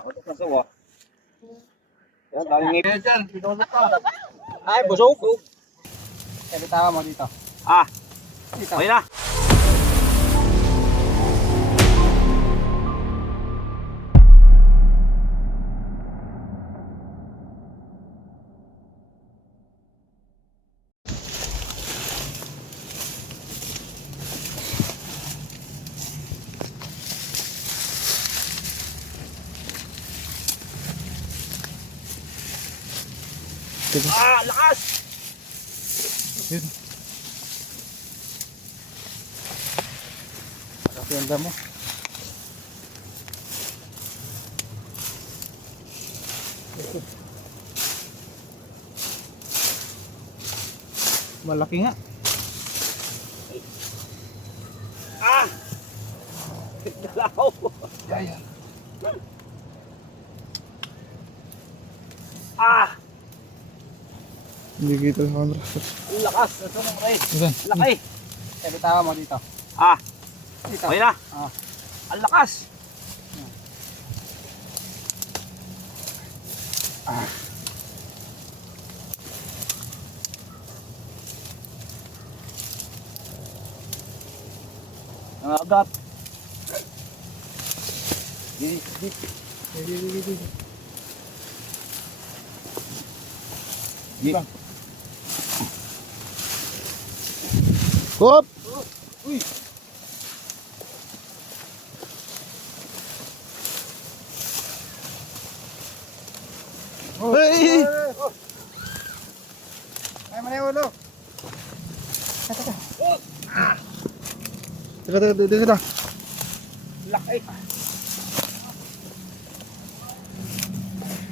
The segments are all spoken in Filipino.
Ako ito sa sawa. Yan, dahil ngipin dyan. Pinulot ka. Ay, busog. Kaya tawa mo dito. Ah, dito. Okay na. Ah, lakas! Yun. Pakianda mo. Malaki nga. Ah! Dalaw! Gaya. Ah! Hindi kita sa camera. Lakas! Ito na, pre. Saan? Laki! Kaya tawa mo dito. Ah! Dito. Okay na. Ah. Ang lakas! Ang agap. Hop! Uy! Hey! Ay, mali ulo. Teka. Laki!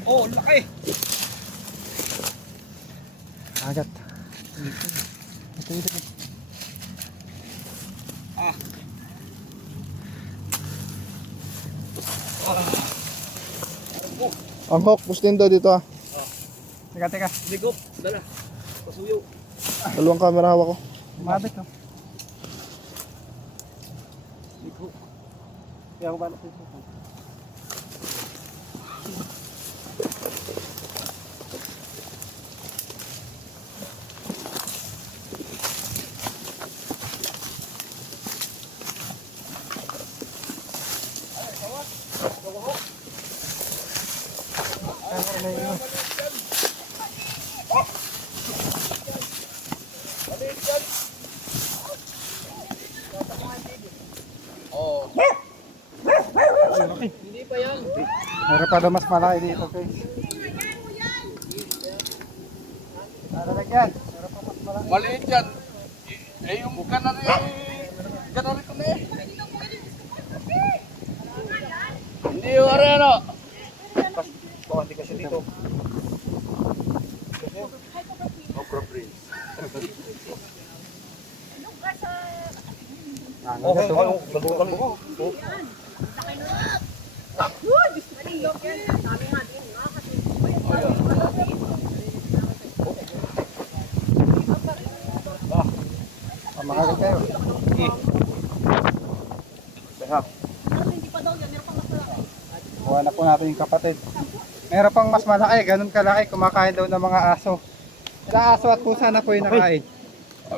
Oh, laki! Agat. Ah! Ang hook, pustin daw dito ah. Teka. Ligop! Dala! Pasuyo! Dalawang camera hawak ko. Mabit oh. Ligop! Kaya ako ba natin ito? Oh! Hindi pa yan! Meron pa daw mas malaki dito, guys. Lalagyan. Meron pa mas malaki. Maliit yan! Eh, yung kanari ko na eh! Hindi yung ano! Baka hindi kasi dito. Okra Prince. Oh, lagutan mo. Makagat kayo. Behap. Kuha na po natin yung kapatid. Meron pang mas malaki. Ganun kalaki. Kumakain daw ng mga aso. Ilang aso at pusa na po yung nakain.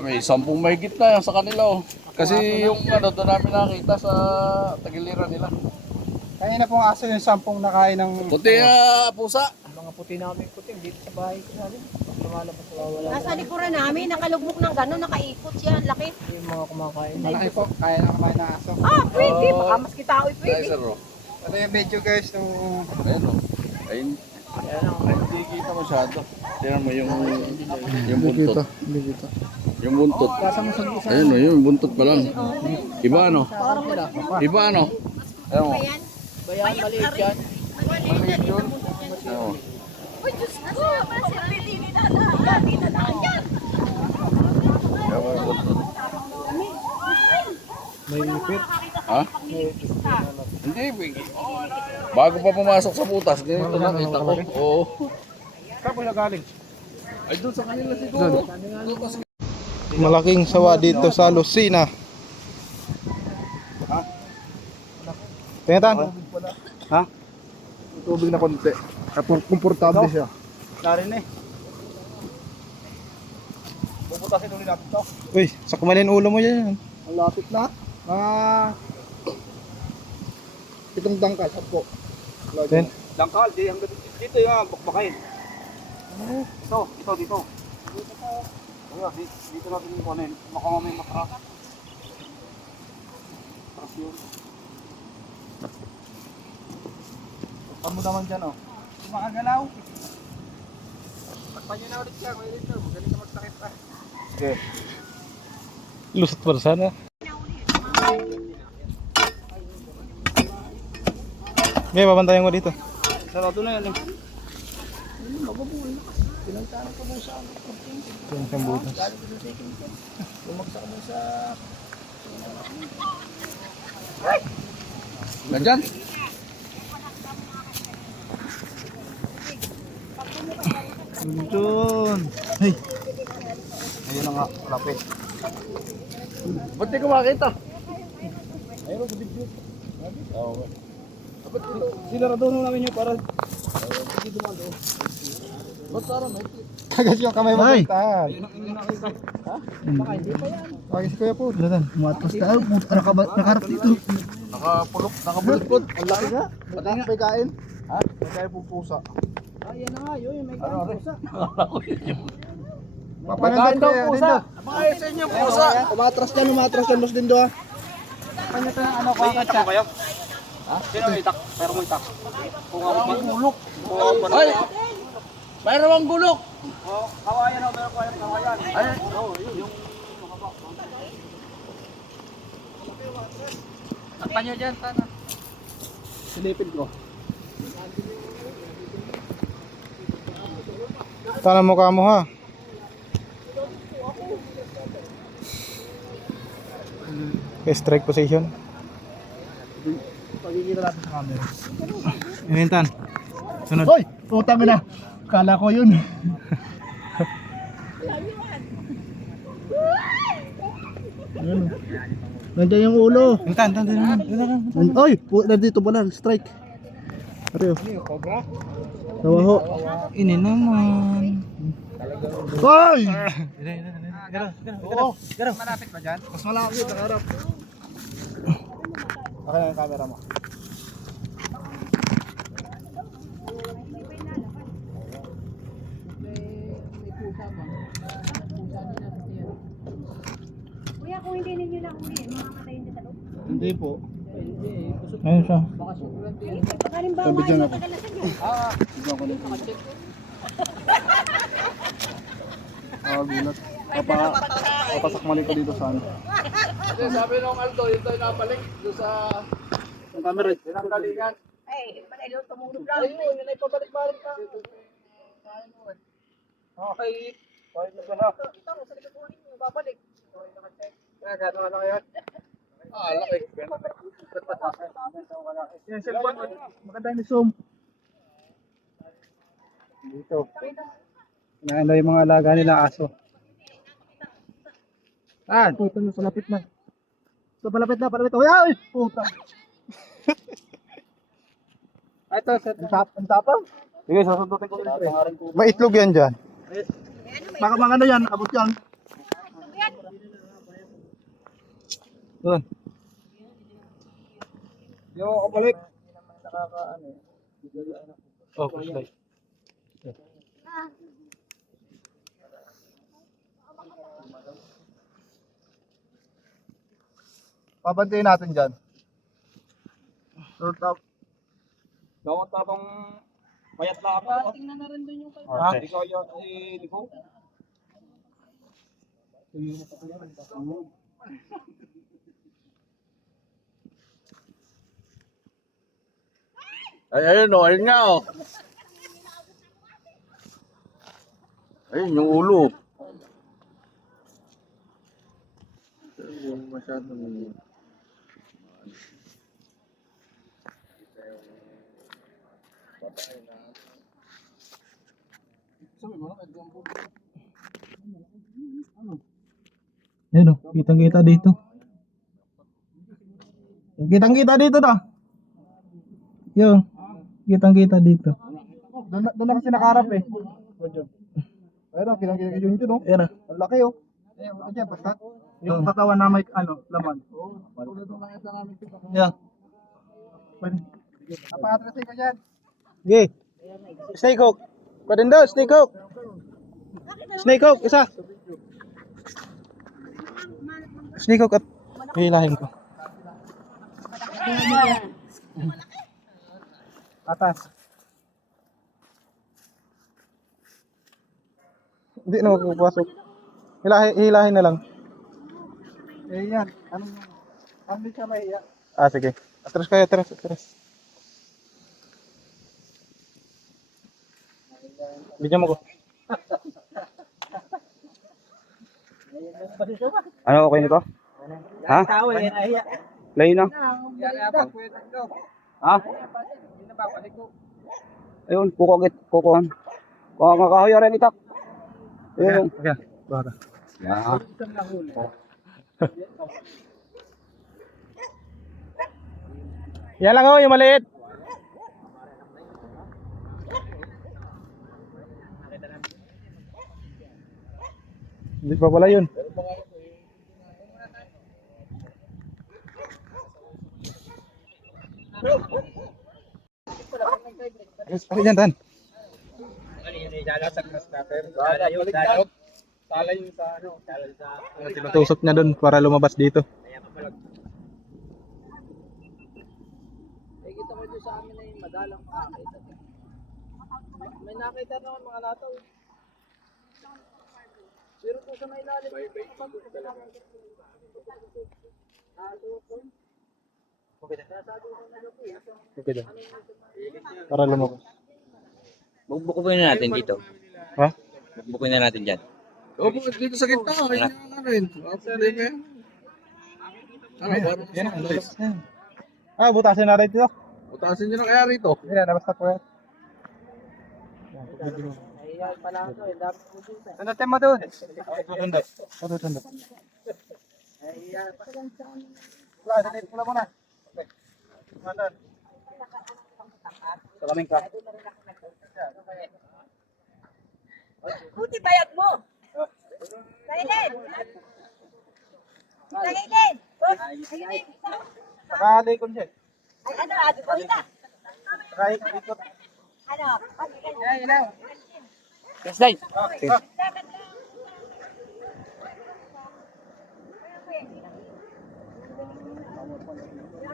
May 10 mahigit na yan sa kanila oh. Kasi yung ano doon namin nakita sa tagiliran nila. Kaya na pong aso yung 10 nakain ng... Puti na pusa. Mga puti namin puti. Dito sa bahay ko namin. Lumalabas wala. Nasa likuran namin, nakalugmok ng gano'n, nakaikot siya, laki. Yung mga kumakain. Malaki po. Kaya na kumain ng aso. Ah, pwede, baka mas kita ako pwede. Ay, sir oh. Ito yung video guys. Nung... Ayan oh. Ayun. Ay, hindi kita masyado. Tingnan mo yung buntot. Hindi kita. Yung buntot. Ayun oh, yung buntot pa lang. Iba ano? Iba ano? Ayun oh. Ayan. Bayan, maliit yan. Maliit yun. Oo. Uy, Diyos ko, hindi na yan. Ayun yung buntot. May ipit. Ha? Hindi. Bago pa pumasok sa butas, ganito nakita ko. Oo. Saan po nagaling? Ay, doon sa kanila siguro. Malaking sawa dito sa Lucena. Ha? Tingnan. Ha? Tubig na konti. Komportable siya. Narin eh. Bubutasin ulit natin to. Uy, sakmalin ulo mo yan. Ang lapit na. Mga 7 dangkal, 10. Ten. Dangkal, dito yung bakbakain. Dito. Dito natin yung kunin. Baka may matras. Matras yun. Pagpan mo naman dyan, oh. Makagalaw. Pagpan nyo na ulit siya. Magaling na magsakit pa. Okay. Lusot pa sana. May babantayan ko dito. Sarado na yan eh. Ito yung isang butas. Nandyan? Doon. Hey. Ayun na nga, lapit. Ba't di ko makita? Ayun sa video. Oo. Dapat sinarado namin yun para hindi dumalo. Ba't para may Kagas yung kamay mo Ay. tayo. ayun ang nakita. Ha? Pagis ko yan po. Datan, umatras ka. Nakaharap dito. Nakabulot-bot. Ang laki nga. Ba't may kain? Ha? May kain po pusa. Ano rin? Papanandang ko yan. Dindo. Ay, sa inyo pusa. Umatras dyan, mas dindo ha. May itak mo kayo? Ha? Sino may itak? Pero mo itak. Kung ako magulok. Ay! Mayroon ang gulok! Oh, kawayan ako, meron kayong kawayan. Ay, oh, yun. Takpan nyo dyan, sana. Silipin ko. Tanang mukha mo ha. Okay, strike position. Pagkikita natin sa camera. Inintan. Sunod. Hoy! Putang na. Kala ko yun. Ayun. Nandiyan yung ulo. Inintan, Oy! Nandito pala. Strike. Ariyo. Nawaho. Ini naman. Hoy! Oo. Malapit ba dyan? Mas malapit ang harap. Okay na yung camera mo. Kuya, kung hindi ninyo nahuli, mamamatayin din sa loob. Hindi po. Ayun siya. Halimbawa, Tabigyan yung ako. tagalasan nyo. Tignan ko dito. Gulat. Papasakmali ko dito sa ano. Kasi sabi nung Aldo, yun tayo napalik doon sa Ang camera. pinanggalingan. Ay, malay doon tumulog lang. Ayun, yun ay pabalik-balik na. Okay. Okay na ba na? Ito, sa likod mo ninyo, babalik. Kaya gano'n na ngayon? Laki. Yan, cellphone. Maganda yung zoom. Dito. Inaano yung mga alaga nila aso. Puta na, palapit na. Ito, palapit na. Ay! Puta. Ito, ang tapang. Sige, sasundutin ko dito. May itlog yan dyan. Baka mga ano yan, abot yan. Doon. Yung ako balik. Oh, flashlight. Pabantayin natin dyan. Short up. Dapat tapang mayat na ako. Tingnan na rin doon yung kayo. Ha? Ikaw yun, si Nico? Ay, ayun o, ayun nga o. Ayun, yung ulo. Masyadong... Ayun o, kitang-kita dito. Kitang-kita dito na. Yun. Kitang-kita dito. Doon na kasi nakaharap eh. Ayun o, kinang-kita yun yun o. Ayan ah. Ang laki o. Ayun, dyan, basta. Yung katawan na may laman. Yan. Napaka-atrasin ko dyan. Okay. Snake hook. Pa din daw, snake hook. Snake hook, isa. Snake hook at hilahin ko. Atas. Hindi na magpapasok. Hilahin na lang. Eh yan. Ano siya mahiya? Ah, sige. Atras kayo, atras. Bigyan mo ko. Ano okay nito? Ha? Layo na. Ha? Ayun, kukogit, kukuhan. Kung kakahoy rin itak. Ayun. Okay. Baka. Yeah. Yan lang yung maliit. Hindi pa pala yun. Yes, pari dyan, Tan. Tinutusok niya doon para lumabas dito. Kita ko doon sa amin na yung madalang makakita. May nakita naman mga nataw. Pero po sa may ilalim. Okay dyan. Para lumabas. Bukbukin na natin dito. Ha? Bukbukin na natin dyan. Opo, dito sa gitna. Ayun yung ano rin. Yan na, lumabas na yan. Ah, butasin natin ito. Utasin nyo na kaya rito. Hindi na, nabasta po yan. Sundutin mo doon. Tutundot. Wala, sundutin mo lang muna. Okay. Sundan. Salaming ka. Buti bayad mo. Silent. Silent. Saka ko siya. Ay, ano, adi ko ita. Saka ikot. Ano? Yes, Day.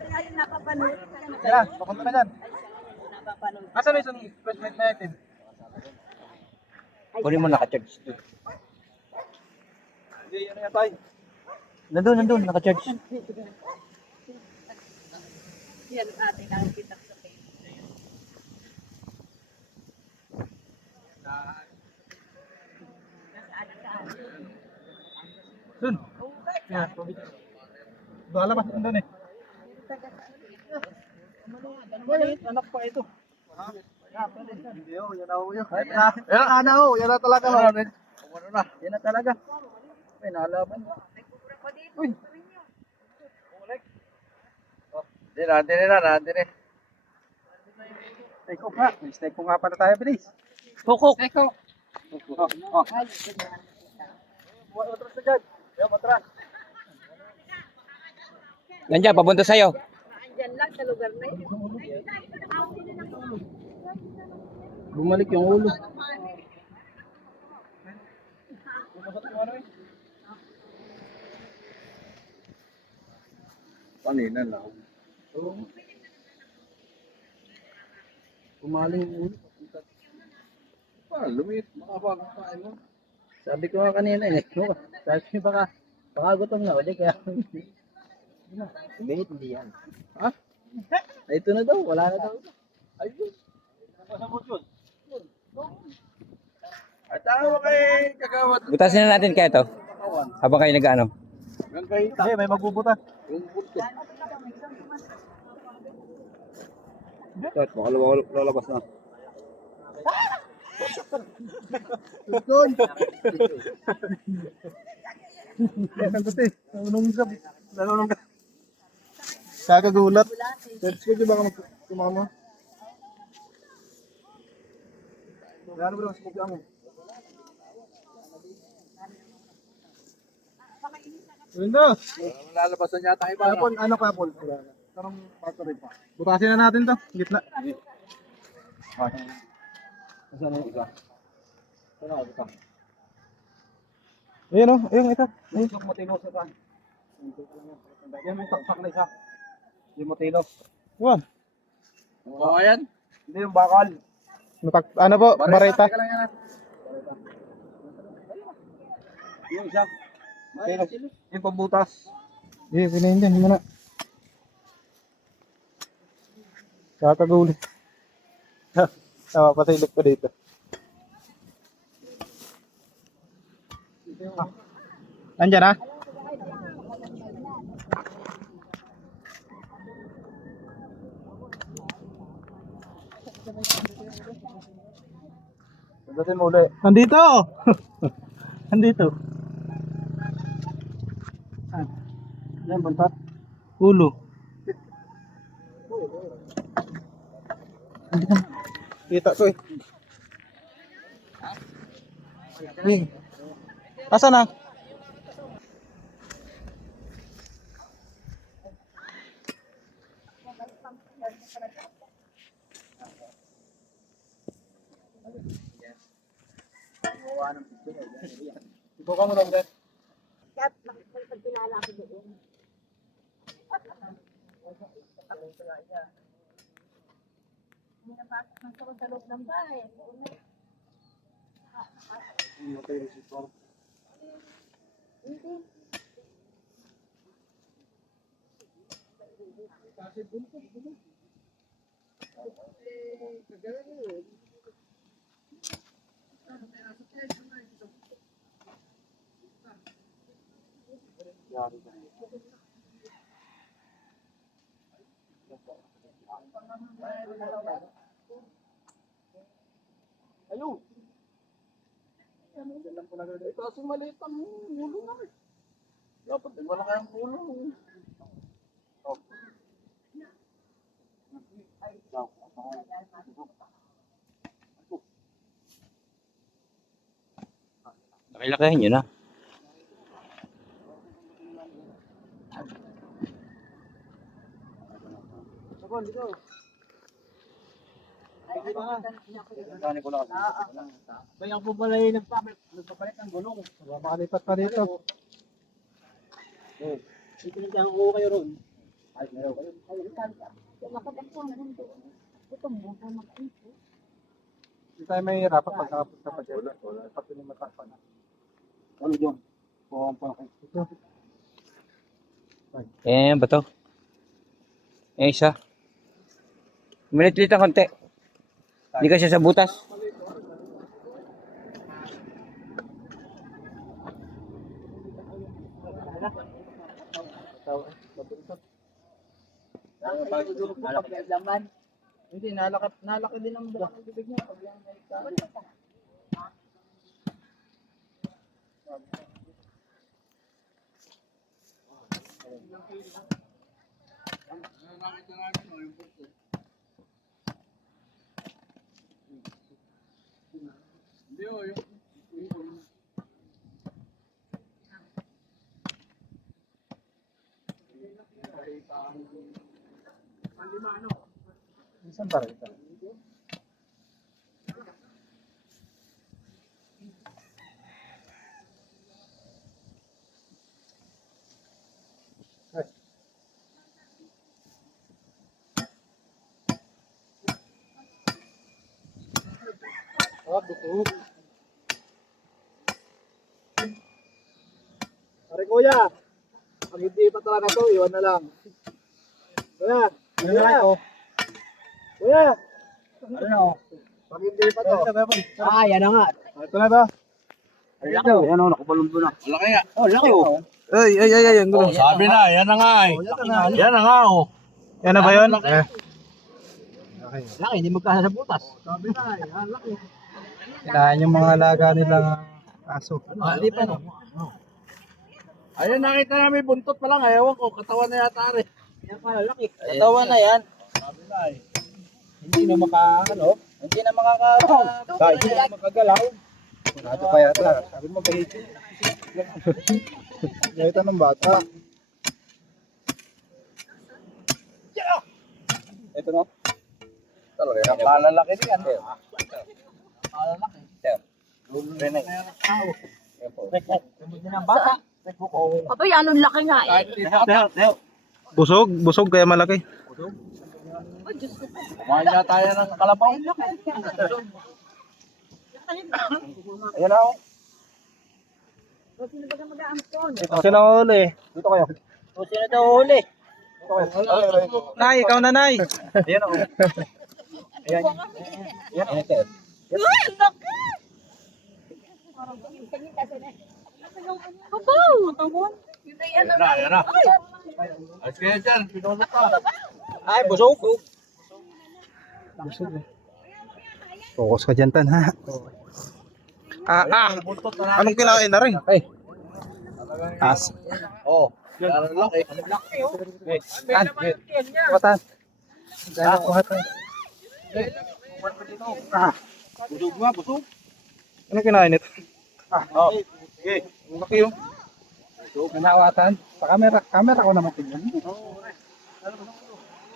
Ay, napapanood. Yan, papunta na dyan. Asan na yung flashlight natin? Kunin mo naka-charge. Hindi, yun na tayo. Nandun, naka-charge. Yan, ate, nakikita sa Facebook. Dun. Yan, lalabas din doon eh. Maliit, anak pa ito. Hindi oh, yan na ho yun. Yan na ho, yan na talaga ho. Yan na talaga. May nalaban. Uy. Nandun eh. Stake ko nga. May stake ko nga pala tayo, bilis. Kukuk. Stake ko. Oh. Matras na dyan. Yan, matras. Yan dyan, papunta sa'yo. Andyan lang sa lugar na yun. Bumalik yung ulo. Kanina lang. Bumaling yung ulo. Lumit. Makapagpain mo. Sabi ko nga kanina eh. Sabi ko baka gutom na ulit kaya. Bait, hindi yan. Ha? Ay, ito na daw, wala na daw. Ayun. At tama kay kagawad. Butasin na natin kaya ito. Habang kayo nag-ano. Hanggang kay Hindi, may magbubutas. yung puto. Ito, baka lalabas na. Yan, kasi. Nanunong ka. Kakagulat. Let's go, di ba ka kumama? Ano ba sa kopya mo? Windows! Lalabasan yata iba. Kapon, ano kapon? Karong battery pa. Butasin na natin to. Gitna. Saan ang isa? Saan ang isa? Ayun oh, ayun ito. Ayun, matino sa kan. Yan may takpak na isa. Yung matino. Yun. Kawayan? Hindi yung bakal. Ano po? Bareta. Teka lang yan. Yung isa. Matino. Yung pambutas. Hindi, pinahin din. Muna. Kakaguli. Tawa, pasilip ko dito. Nandyan na? Pagdating mo ulit. Nandito! Nandito. Yan, bantat. Ulo. Kita ko eh. Asa na? Ito ka mo lang din. Kaya nakipagpagkilala ako doon. Hindi napasok ng sa loob ng bahay. Hindi. Ayun. Kasi maliit ang ulo na eh. Dapat din wala kayang ulo. Nakilakahin nyo na. Sabon, dito. Tani ko lang. Kaya po pala yung nagpapalit ng gulong. Makalipat pa dito. Pinagdahan ko kayo ron. Ay, meron kayo. Yung makapagpo na rin doon. Ito mo, makaipo. Hindi tayo may hirapan pagkakapunta pa dyan. Pati ni matapa na. Ano yun? Kuha pa ako. Ito. Ba to? Eh, isa. Umilit-lit ang konti. Hindi kasi sa butas. Hindi, nalaki din ang bibig niya. Pag yan ay Isang bareta. Ah, buto. Pare kuya, pag hindi pa talaga to, iwan na lang. Kuya, Ano na ito? kuya. Ano? Pag hindi pa to. Ah, yan na nga. Ito na to. Laki. Yan o, nakabalong doon na. Malaki nga. Oh, laki oh. Ay, ang gulo. Sabi na, yan na nga eh. Yan na nga oh. Yan na ba yun? Laki, hindi magkasa sa butas. Sabi na, yan laki. Kinain yung mga alaga nilang aso. Hindi pa no. Ayun, nakita namin buntot pa lang. Ewan ko, katawan na yata rin. Yan pala, laki. Katawan na yan. Sabi na eh. Hindi na maka, ano? Hindi na Kahit hindi na makagalaw. Nado pa yata. Sabi mo kahit. Ganito ng bata. Ito no? Talaga yan. Malalaki yan. Abay, anong laki nga eh. Busog kaya malaki. Kumain na tayo ng kalabaw. Ayan na. Kasi nahuli. Dito kayo. Sino daw huli? Nay, ikaw na nay. Ayan o. Ayan. Ayan. Ayan. Uy, ang laki! Babaw! Yun na yan. Yan na. Ayos kaya dyan. Pinulot ka. Ay, busog. Focus ka dyan, Tan, ha? Anong kinain na rin? As. Oo. Lalaki. Tan. Tan. Kuha tayo. Busog nga, busog. Anong kinain ito? Oh. Sige. Laki yung. Nanawatan. Sa camera ko naman tingnan.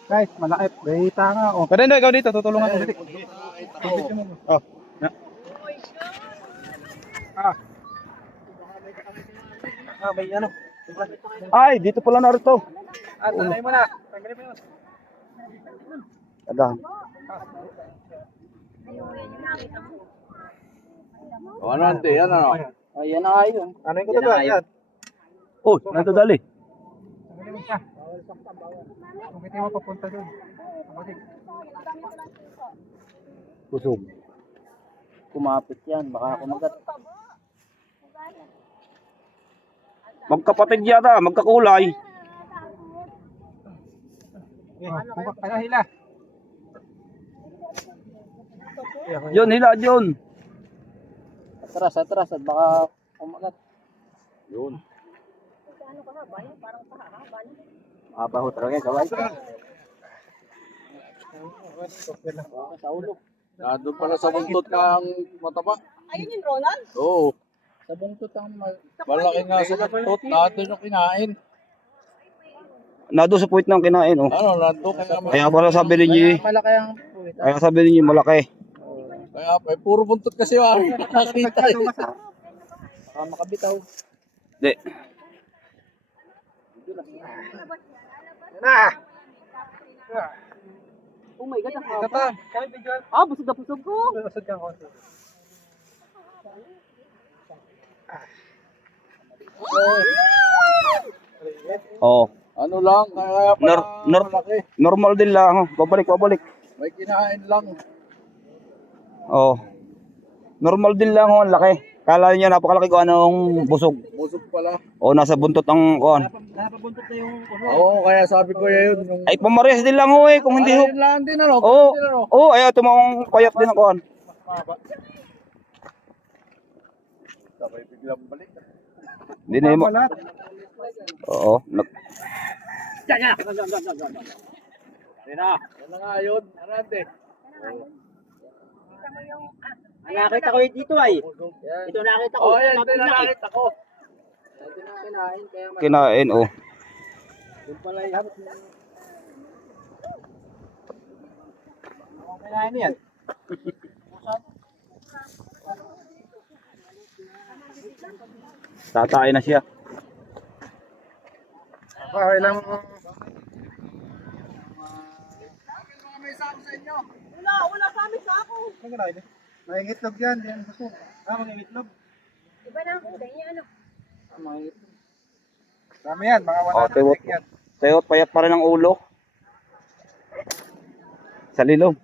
Guys, malaki. Bahita nga. Oh. Pwede na ikaw dito. Tutulungan ko dito. Oh. May ano. Ay, dito pala Naruto. Tanggalin mo na. Tanggalin mo yun. Ada. O ano, ante? Yan ano? Ayan na yun. Ano yung kutuba? Ayan. Oh, natadali. Tanggalin mo siya. Kung hindi mo papunta doon. Busog. Kumapit yan, baka kumagat. Magkapatid yata, magkakulay. Bukak tayo hila. Yun, hila, yun. Atras, at baka kumagat. Yun. Mabaho talaga, kaway. Sa ulo. Nandun pala sa buntot ka ang mataba. Ayun yung Ronald? Oo. Sa buntot ang Malaki nga sa buntot. Nandun yung kinain. Nado sa puwit ng kinain, oh. Ano, nandun kaya Kaya pala sabi ninyo, malaki ang puwit. kaya sabi ninyo malaki. Kaya puro buntot kasi yung nakakita. Baka makabitaw. Hindi. Oh my God, ang Ito haba. pa. Kaya bigyan. Busog na busog ko. Busog ka konti. Oh, Ano lang, kaya pala malaki. normal din lang, oh. Babalik. May kinain lang. Oh. Normal din lang, oh, ang laki. Kala niyo napakalaki ko anong busog. Busog pala. O nasa buntot ang kuan. Napabuntot na yung Oo, kaya sabi ko yun. Yung... Ay pamarehas din lang ho eh kung hindi ho. Ayun lang din ano. Oo. Din, ano. Oo, ay tumawang payat din ang kuan. Sabay biglang balik. Hindi na mo. Oo. Yan na nga yun. Arante. nakita ko yun dito ay. Yan. Ito nakita ko. Oh, yan. Ito na nakita ko. Ito na kinain kaya Kinain, oh. yung pala yung kinain yan. Tatay na siya. Okay lang. Wala sa amin sa ako. Ano kinain eh? May itlog yan. Yan busog. May itlog. Iba na ang kulay niya, ano? Dami yan. Mga Oh, 100 yan. Tewot payat pa rin ang ulo. Sa lilong.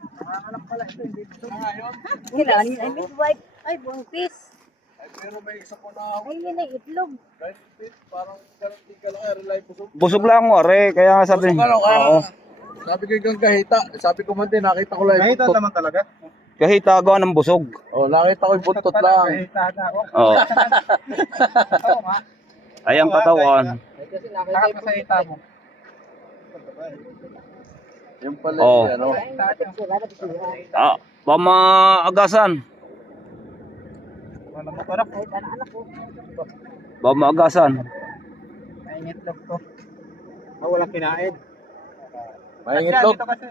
Kailangan yun. Ay, midwife. Ay, buntis. Ay, pero may isa ko na Ay, yun ay itlog. guys, parang ganun din ka lang. Relay busog. Busog lang mo, are. Kaya nga sabi. Busog ano, kaya Oo. sabi ko yung kahita. Sabi ko man din, nakita ko lang yung Nakita buntot. naman talaga. Kahit gawa ng busog. Oh, nakita ko yung buntot lang. Nakita na ako. Oo. Oo nga. Ay ang katawan. Kasi nakita Nakita sa hita mo. Yung pala Oh. yung ano. Ah, Pamaagasan. Wala mo parang. Kahit anak ko. Pamaagasan. Mainit lang to. Walang kinain. May itlog. Dito kasi.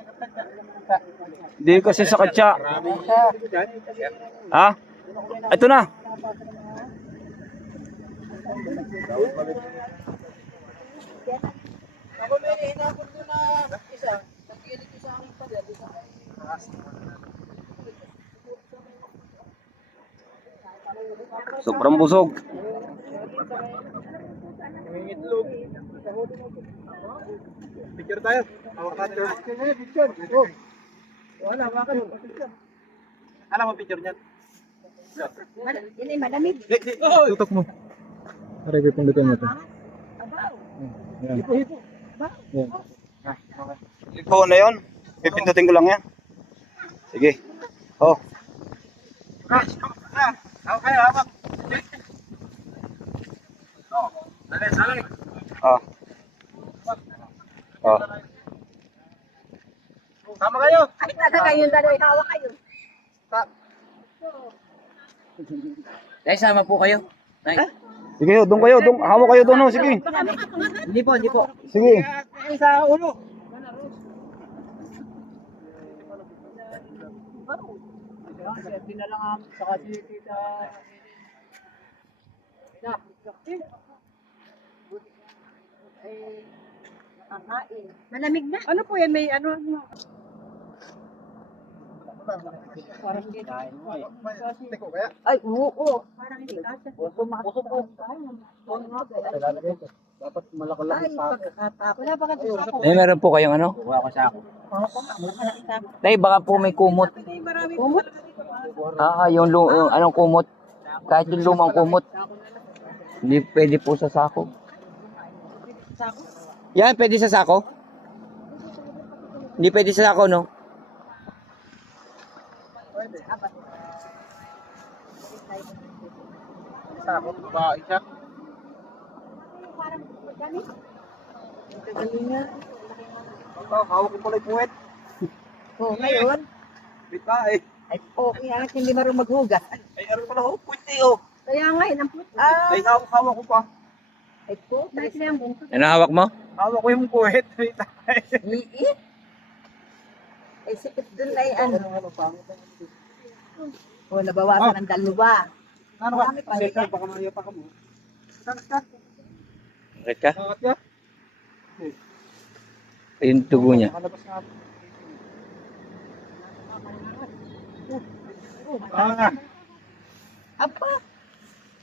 Di kasi sa katsa. Ha? Ito na. Ako may hinapon ko na isa. Nagkilig ko sa akin pa dyan. Sobrang busog. May itlog. Picture tayo. Hawak natin. Picture. Oh. Wala, bakit? Alam mo picture niyan? Yan ay malamig. Tutok mo. Aray ko pang mo ito. Yan. Yan. Ikaw na yun. Pipindutin ko lang yan. Sige. Oh. Hawak kayo, hawak. Sali, sali. Ah. Oh. Tama kayo. Ay, talaga yung dalawa, hawak kayo. Dahil sama po kayo. Nay. Sige, doon kayo. Doon. Hawak kayo doon. Oh. Sige. Hindi po, hindi po. Sige. Sa ulo. Malamig na. Ano po yan? May ano? Teko kaya? Ay, oo. Parang hindi kasi. Puso ko. Dapat malakalang Ay, pagkakatapos. Wala pa kasi ako. Eh, meron po kayong ano? Wala ko sa ako. Tay, baka po may kumot. Kumot? Yung anong kumot? Kahit yung lumang kumot. Hindi pwede po sa sako. Yan, pwede sa sako? Hindi pwede sa sako, no? Sa ako, babae siya. Hawak ko pala yung puwet. Oh, ngayon. Bita eh. Ay, okay, at hindi marunong maghugas. Ay, ano pala ho? Puwet eh oh. Kaya nga, yun ang puto. Ah, Ay, hawak ko pa. ay po. Dahil sila yung buntot. Ano hawak mo? Hawak ko yung puwet. Bita eh. Liit. Ay, sikit dun ay ano. O, nabawasan ng dalawa. Ano ka? Seka, baka maya pa ka mo. Bakit ka? Bakit ka? Yung tubo niya. Nakalabas nga. Ah, Apa?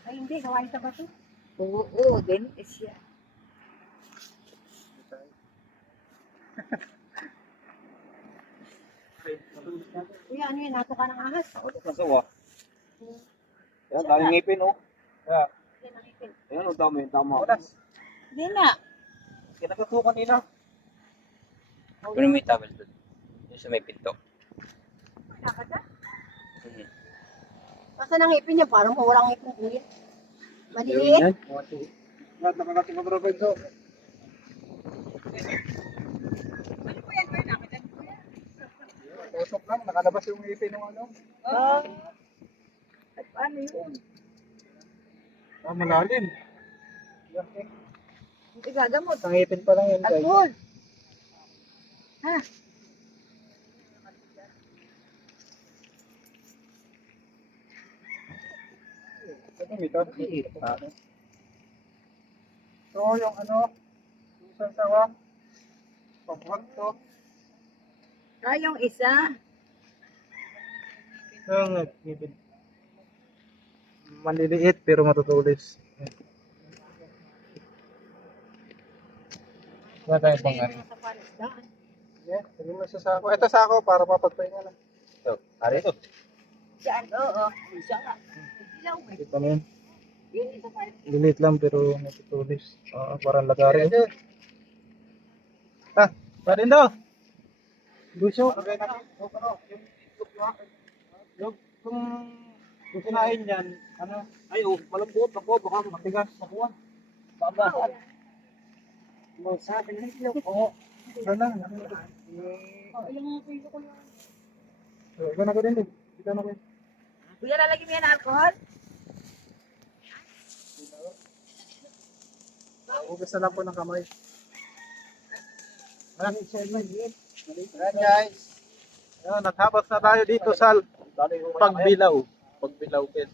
Ay, hindi. Gawain sa bato. Oo, din. Siya. Kuya, ano yun? Nato ka ng ahas. nasawa. Yan, daming ngipin oh. Yeah. Ayan, ang dami, tama. Hindi na. Kinagatukan kanina. Kunin mo yung towel doon. Yung sa may pinto. Lakad na. Basta nang ngipin niya, parang mawalang ngipin kuya. Maliliit. Lahat nakakating ng Robert so. Tusok lang, nakalabas yung ngipin ng ano. At paano yun? Malalim. Hindi gagamot. Ang ngipin pa lang yun guys. Alcohol. Ha? Ito, ito. So, yung ano, yung isang sawa, pagbuhat to. Yung isa. Yung ngipin. Maliliit pero matutulis. Wala tayong pangarin. Yeah, sabi mo sa sako. Ito sako para mapagpahinga lang. Ito, ari ito. Diyan, oo. Isa nga. Ilaw eh. Ito na yun. Yun isa pa. Lilit lang pero matutulis. Parang lagari. Ah, pa rin daw. Gusto. Kung sinain yan, ano, ay malambot ako, baka matigas, makuha. Babasag. Sa akin ng ilaw. Oo. Sana. Ikan ako din. Ikan ako. Kuya, lalagyan mo yan ng alcohol? Hugas na lang po ng kamay. Ayan guys. Ayan, naghabas na tayo dito sa pagbilaw. Pagbilaw guys.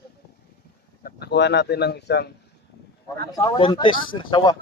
At nakuha natin ng isang buntis na sawa.